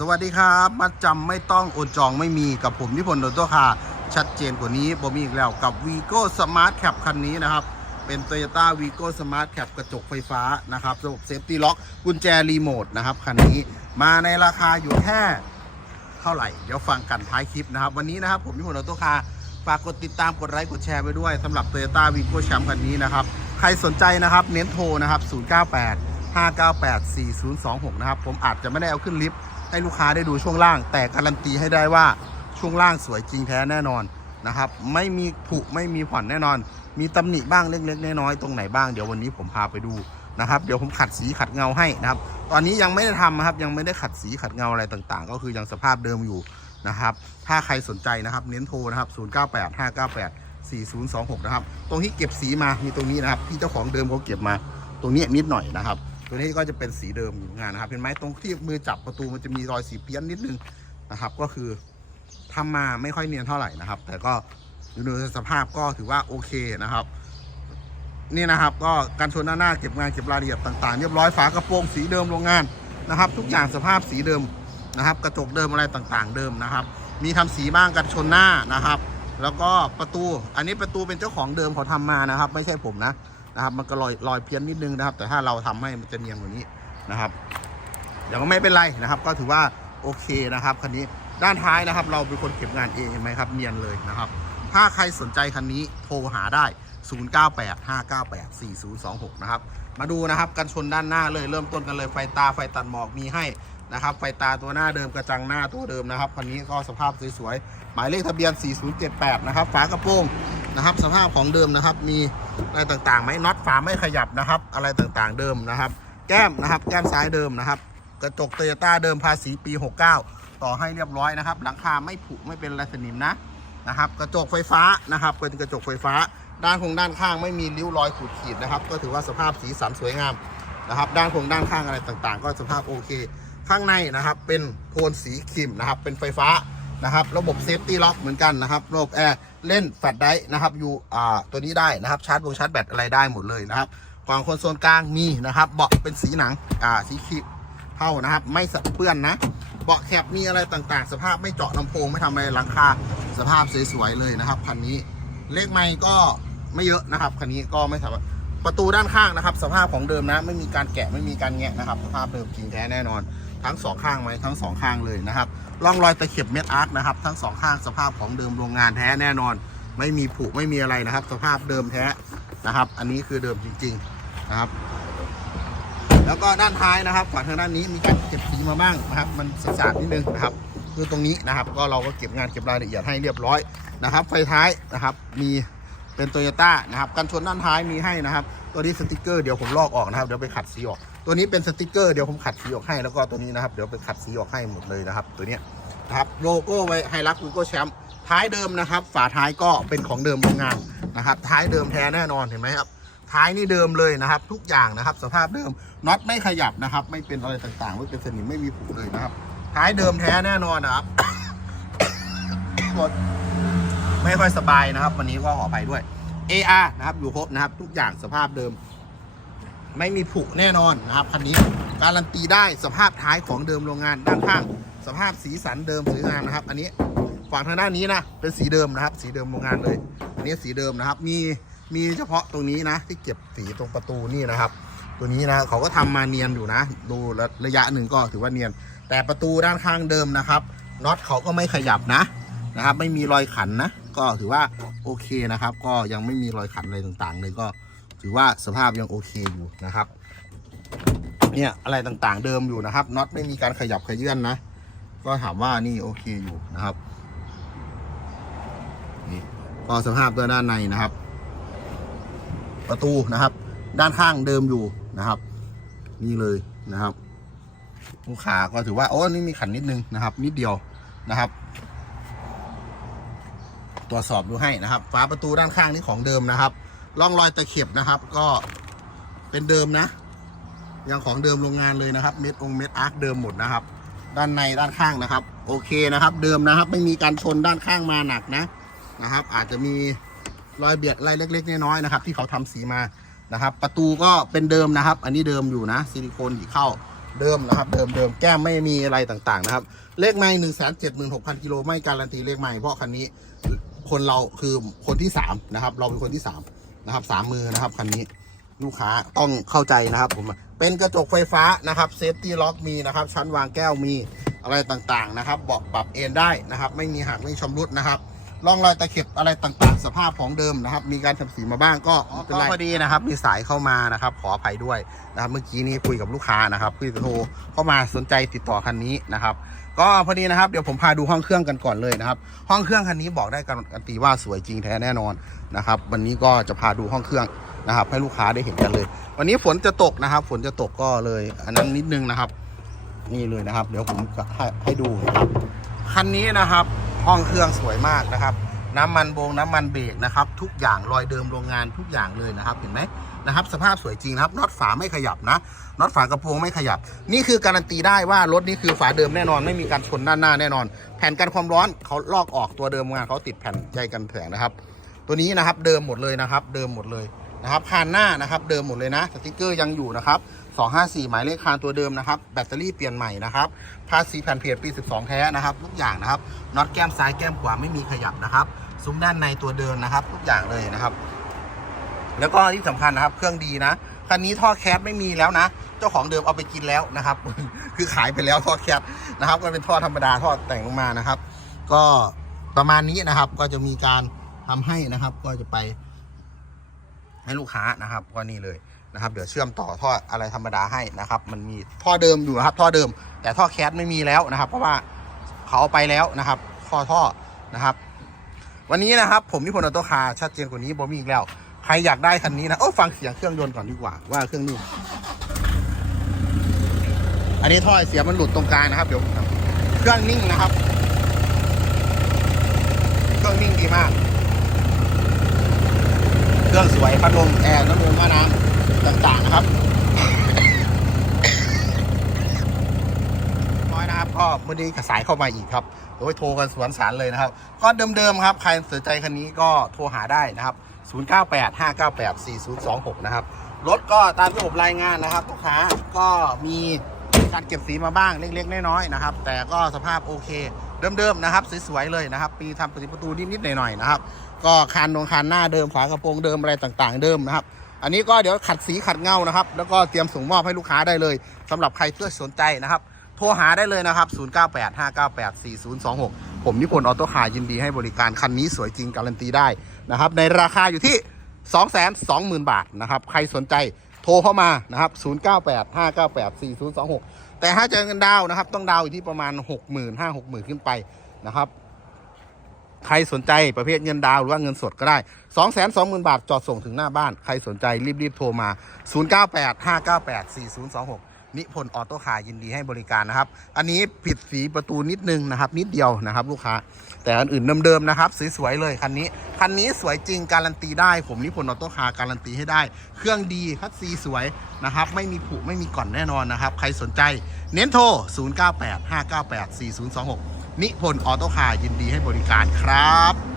สวัสดีครับมัดจำไม่ต้องโอนจองไม่มีกับผมนิพนธ์โดโตคาชัดเจนกว่านี้ผมมีอีกแล้วกับ v ีโก้สมาร์ทแคปคันนี้นะครับ เป็น Toyota v ีโก้สมาร์ทแคปกระจกไฟฟ้านะครับระบบเซฟตี้ล็อกกุญแจรีโมทนะครับคันนี้มาในราคาอยู่แค่เท่าไหร่ เดี๋ยวฟังกันท้ายคลิปนะครับ วันนี้นะครับผมนิพนธ์โดโตคาฝากกดติดตามกดไลค์กดแชร์ไปด้วยสำหรับ Toyota v ีโก้แชมป์คันนี้นะครับใครสนใจนะครับเน้นโทรนะครับ098 598 4026 นะครับผมอาจจะไม่ได้เอาขึ้นลิฟต์ ให้ลูกค้าได้ดูช่วงล่าง แต่การันตีให้ได้ว่าช่วงล่างสวยจริงแท้แน่นอนนะครับ ไม่มีผุไม่มีผ่อนแน่นอน มีตำหนิบ้างเล็กๆน้อยๆตรงไหนบ้างเดี๋ยววันนี้ผมพาไปดูนะครับ เดี๋ยวผมขัดสีขัดเงาให้นะครับ ตอนนี้ยังไม่ได้ทำนะครับยังไม่ได้ขัดสีขัดเงาอะไรต่างๆ ก็คือยังสภาพเดิมอยู่นะครับ ถ้าใครสนใจนะครับเน้นโทรนะครับ 098 598 4026 นะครับ ตรงที่เก็บสีมา มีตรงนี้นะครับ ที่เจ้าของเดิมเขาเก็บมา ตรงนี้นิดหน่อยนะครับ ตัวนี้ก็จะเป็นสีเดิมอยู่งานนะครับเห็นไหมตรงที่มือจับประตูมันจะมีรอยสีเพี้ยนนิดนึงนะครับ ก็คือทำมาไม่ค่อยเนียนเท่าไหร่นะครับ แต่ก็อยู่ในสภาพก็ถือว่าโอเคนะครับ นี่นะครับก็การชนหน้าหน้าเก็บงานเก็บรายละเอียดต่างๆ เรียบร้อยฝากระโปรงสีเดิมโรงงานนะครับ ทุกอย่างสภาพสีเดิมนะครับ กระจกเดิมอะไรต่างๆ เดิมนะครับ มีทำสีบ้างกันชนหน้านะครับ แล้วก็ประตูอันนี้ประตูเป็นเจ้าของเดิมเขาทำมานะครับ ไม่ใช่ผมนะ นะครับ มันก็ลอยลอยเพี้ยนนิดนึงนะครับ แต่ถ้าเราทำให้มันจะเนียนกว่านี้นะครับเดี๋ยวก็ไม่เป็นไรนะครับ ก็ถือว่าโอเคนะครับคันนี้ด้านท้ายนะครับ เราเป็นคนเก็บงานเองเห็นไหมครับ เนียนเลยนะครับ ถ้าใครสนใจคันนี้โทรหาได้ 0985984026 นะครับ มาดูนะครับกันชนด้านหน้าเลยเริ่มต้นกันเลยไฟตาไฟตัดหมอกมีให้ นะครับ ไฟตาตัวหน้าเดิมกระจังหน้าตัวเดิมนะครับคันนี้ก็สภาพสวยๆ หมายเลขทะเบียน 4078 นะครับ ฝากระโปรงนะครับ สภาพของเดิมนะครับ มีอะไรต่างๆไหมน็อตฝาไม่ขยับนะครับ อะไรต่างๆเดิมนะครับ แก้มนะครับ แก้มซ้ายเดิมนะครับ กระจกโตโยต้าเดิมภาษีปี 69 ต่อให้เรียบร้อยนะครับ หลังคาไม่ผุไม่เป็นอะไรสนิมนะนะครับ กระจกไฟฟ้านะครับ เป็นกระจกไฟฟ้า ด้านคงด้านข้างไม่มีริ้วรอยขูดขีดนะครับ ก็ถือว่าสภาพสีสันสวยงามนะครับ ด้านคงด้านข้างอะไรต่างๆ ก็สภาพโอเค ข้างในนะครับเป็นโทนสีครีมนะครับเป็นไฟฟ้านะครับระบบเซฟตี้ล็อกเหมือนกันนะครับระบบแอร์เล่นแฟลชไดร์นะครับอยู่อ่าตัวนี้ได้นะครับชาร์จวงชาร์จแบตอะไรได้หมดเลยนะครับฝั่งคนโซลกลางมีนะครับเบาะเป็นสีหนังอ่าสีครีมเท่านะครับไม่สะเปื้อนนะเบาะแคปมีอะไรต่างๆ สภาพไม่เจาะลำโพงไม่ทำอะไรหลังคาสภาพสวยๆเลยนะครับคันนี้เลขไม้ก็ไม่เยอะนะครับคันนี้ก็ไม่สามารถประตูด้านข้างนะครับ สภาพของเดิมนะ ไม่มีการแกะไม่มีการแงะนะครับ สภาพเดิมจริงแท้แน่นอน ทั้งสองข้างไหมทั้งสองข้างเลยนะครับร่องรอยตะเข็บเม็ดอาร์คนะครับทั้งสองข้างสภาพของเดิมโรงงานแท้แน่นอน ไม่มีผุไม่มีอะไรนะครับ สภาพเดิมแท้นะครับ อันนี้คือเดิมจริงๆนะครับ แล้วก็ด้านท้ายนะครับฝั่งทางด้านนี้มีการเก็บสีมาบ้างนะครับ มันสะอาดนิดนึงนะครับคือตรงนี้นะครับ ก็เราก็เก็บงานเก็บรายละเอียดให้เรียบร้อยนะครับ ไฟท้ายนะครับมีเป็นโตโยต้านะครับกันชนด้านท้ายมีให้นะครับ ตัวนี้สติกเกอร์เดี๋ยวผมลอกออกนะครับ เดี๋ยวไปขัดสีออก ตัวนี้เป็นสติกเกอร์เดี๋ยวผมขัดสีออกให้แล้วก็ตัวนี้นะครับเดี๋ยวไปขัดสีออกให้หมดเลยนะครับ ตัวเนี้ยนะครับโลโก้ไว้ไฮรักกูโก้แชมป์ท้ายเดิมนะครับ ฝาท้ายก็เป็นของเดิมโรงงานนะครับ ท้ายเดิมแท้แน่นอนเห็นไหมครับท้ายนี่เดิมเลยนะครับ ทุกอย่างนะครับ สภาพเดิมน็อตไม่ขยับนะครับ ไม่เป็นอะไรต่างๆไม่เป็นสนิมไม่มีผุเลยนะครับ ท้ายเดิมแท้แน่นอนนะครับกดไม่ค่อยสบายนะครับ วันนี้ก็ขอไปด้วย AR นะครับอยู่ครบนะครับ ทุกอย่างสภาพเดิม ไม่มีผุแน่นอนนะครับคันนี้การันตีได้สภาพท้ายของเดิมโรงงานด้านข้าง สภาพสีสันเดิมสวยงามนะครับ อันนี้ฝั่งทางด้านนี้นะเป็นสีเดิมนะครับ สีเดิมโรงงานเลย อันนี้สีเดิมนะครับ มีมีเฉพาะตรงนี้นะ ที่เก็บสีตรงประตูนี่นะครับ ตัวนี้นะเขาก็ทำมาเนียนอยู่นะ ดูระระยะหนึ่งก็ถือว่าเนียน แต่ประตูด้านข้างเดิมนะครับน็อตเขาก็ไม่ขยับนะนะครับ ไม่มีรอยขันนะ ก็ถือว่าโอเคนะครับ ก็ยังไม่มีรอยขันอะไรต่างๆ เลยก็ ถือว่าสภาพยังโอเคอยู่นะครับ เนี่ยอะไรต่างๆเดิมอยู่นะครับน็อตไม่มีการขยับขยื่นนะ ก็ถามว่านี่โอเคอยู่นะครับนี่ก็สภาพตัวด้านในนะครับ ประตูนะครับ ด้านข้างเดิมอยู่นะครับ นี่เลยนะครับลูกค้าก็ถือว่าโอ้นี่มีขันนิดนึงนะครับ นิดเดียวนะครับตรวจสอบดูให้นะครับ ฝาประตูด้านข้างนี่ของเดิมนะครับ ร่องรอยตะเข็บนะครับ ก็เป็นเดิมนะยังของเดิมโรงงานเลยนะครับ เม็ดองเม็ดอาร์คเดิมหมดนะครับ ด้านในด้านข้างนะครับ โอเคนะครับ เดิมนะครับ ไม่มีการชนด้านข้างมาหนักนะนะครับ อาจจะมีรอยเบียดอะไรเล็ก ๆ น้อยๆนะครับ ที่เขาทำสีมานะครับ ประตูก็เป็นเดิมนะครับ อันนี้เดิมอยู่นะซิลิโคนที่เข้าเดิมนะครับ เดิมเดิมแก้มไม่มีอะไรต่างๆนะครับ เลขไม่หนึ่งแสนเจ็ดหมื่นหกพันกิโลไม่การันตีเลขไม่เพราะคันนี้คนเราคือคนที่สามนะครับ เราเป็นคนที่สาม นะครับสามมือนะครับคันนี้ลูกค้าต้องเข้าใจนะครับผมเป็นกระจกไฟฟ้านะครับเซฟตี้ล็อกมีนะครับ ชั้นวางแก้วมีอะไรต่างๆนะครับเบาะปรับเอนได้นะครับ ไม่มีหักไม่มีชำรุดนะครับร่องรอยตะเข็บอะไรต่างๆ สภาพของเดิมนะครับ มีการทำสีมาบ้างก็ไม่เป็นไรพอดีนะครับ มีสายเข้ามานะครับ ขออภัยด้วยนะครับ เมื่อกี้นี้คุยกับลูกค้านะครับพี่โทรเข้ามาสนใจติดต่อคันนี้นะครับ ก็พอดีนะครับเดี๋ยวผมพาดูห้องเครื่องกันก่อนเลยนะครับ ห้องเครื่องคันนี้บอกได้การันตีว่าสวยจริงแท้แน่นอนนะครับวันนี้ก็จะพาดูห้องเครื่องนะครับ ให้ลูกค้าได้เห็นกันเลย วันนี้ฝนจะตกนะครับ ฝนจะตกก็เลยอันนั้นนิดนึงนะครับ นี่เลยนะครับ เดี๋ยวผมให้ให้ดูครับคันนี้นะครับ ห้องเครื่องสวยมากนะครับ น้ำมันโบงน้ำมันเบรกนะครับ ทุกอย่างรอยเดิมโรงงานทุกอย่างเลยนะครับ เห็นไหมนะครับ สภาพสวยจริงนะครับน็อตฝาไม่ขยับนะน็อตฝากระโปรงไม่ขยับ นี่คือการันตีได้ว่ารถนี้คือฝาเดิมแน่นอน ไม่มีการชนด้านหน้าแน่นอน แผ่นกันความร้อนเขาลอกออกตัวเดิมงานเขาติดแผ่นใยกันแผงนะครับ ตัวนี้นะครับเดิมหมดเลยนะครับ เดิมหมดเลยนะครับคานหน้านะครับ เดิมหมดเลยนะสติกเกอร์ยังอยู่นะครับ254 หมายเลขคานตัวเดิมนะครับแบตเตอรี่เปลี่ยนใหม่นะครับภาษีแผ่นเพจปี 12 แท้นะครับทุกอย่างนะครับน็อตแก้มซ้ายแก้มขวาไม่มีขยับนะครับ ซุ้มด้านในตัวเดิมนะครับ ทุกอย่างเลยนะครับ แล้วก็ที่สำคัญนะครับ เครื่องดีนะคันนี้ท่อแคสไม่มีแล้วนะ เจ้าของเดิมเอาไปกินแล้วนะครับ คือขายไปแล้วท่อแคสนะครับก็เป็นท่อธรรมดาท่อแต่งลงมานะครับ ก็ประมาณนี้นะครับ ก็จะมีการทำให้นะครับ ก็จะไปให้ลูกค้านะครับก็นี่เลยนะครับ เดี๋ยวเชื่อมต่อท่ออะไรธรรมดาให้นะครับ มันมีท่อเดิมอยู่นะครับท่อเดิม แต่ท่อแคสไม่มีแล้วนะครับ เพราะว่าเขาเอาไปแล้วนะครับท่อท่อนะครับ วันนี้นะครับ ผมนิพนธ์ออโต้คาร์ชัดเจนกว่านี้บอมีอีกแล้ว ใครอยากได้คันนี้นะโอ้ฟังเสียงเครื่องยนต์ก่อนดีกว่าว่าเครื่องนี้อันนี้ท่อเสียมันหลุดตรงกลางนะครับเดี๋ยวเครื่องนิ่งนะครับ เครื่องนิ่งดีมาก เครื่องสวยพัดลมแอร์น้ำมันม่าน้ำต่างๆนะครับ น้อยนะครับ ก็เมื่อนี้กระสายเข้ามาอีกครับโดยโทรกันสวนสารเลยนะครับ ก็เดิมๆครับ ใครสนใจคันนี้ก็โทรหาได้นะครับ 0985984026 นะครับ รถก็ตามที่ผมรายงานนะครับลูกค้าก็มีการเก็บสีมาบ้างเล็กๆน้อยๆนะครับ แต่ก็สภาพโอเค เดิมๆนะครับสวยๆเลยนะครับ ปีทำประตูประตูนิดๆหน่อยๆนะครับ ก็คานตรงคานหน้าเดิมฝากระโปรงเดิมอะไรต่างๆ เดิมนะครับอันนี้ก็เดี๋ยวขัดสีขัดเงานะครับ แล้วก็เตรียมส่งมอบให้ลูกค้าได้เลยสำหรับใครที่สนใจนะครับ โทรหาได้เลยนะครับ 0985984026 ผมนิพนธ์ออโต้คาร์ยินดีให้บริการคันนี้สวยจริงการันตีได้นะครับ ในราคาอยู่ที่ 220,000 บาทนะครับ ใครสนใจโทรเข้ามานะครับ 0985984026 แต่ถ้าเจอเงินดาวนะครับ ต้องดาวอยู่ที่ประมาณ 60,000 5 60,000 ขึ้นไปนะครับใครสนใจประเภทเงินดาวหรือว่าเงินสดก็ได้ 2 2 0 0 0 0 บาท จอดส่งถึงหน้าบ้าน ใครสนใจรีบๆโทรมา 0985984026 นิพนธ์ออโต้คายินดีให้บริการนะครับ อันนี้ผิดสีประตูนิดนึงนะครับ นิดเดียวนะครับ ลูกค้า แต่อันอื่นเดิมๆนะครับสวยๆเลยคันนี้คันนี้สวยจริงการันตีได้ ผมนิพนธ์ออโต้คาการันตีให้ได้ เครื่องดีคัดซีสวยนะครับ ไม่มีผุไม่มีก่อนแน่นอนนะครับ ใครสนใจ เน้นโทร 0985984026 นิพนธ์ออโต้คายินดีให้บริการครับ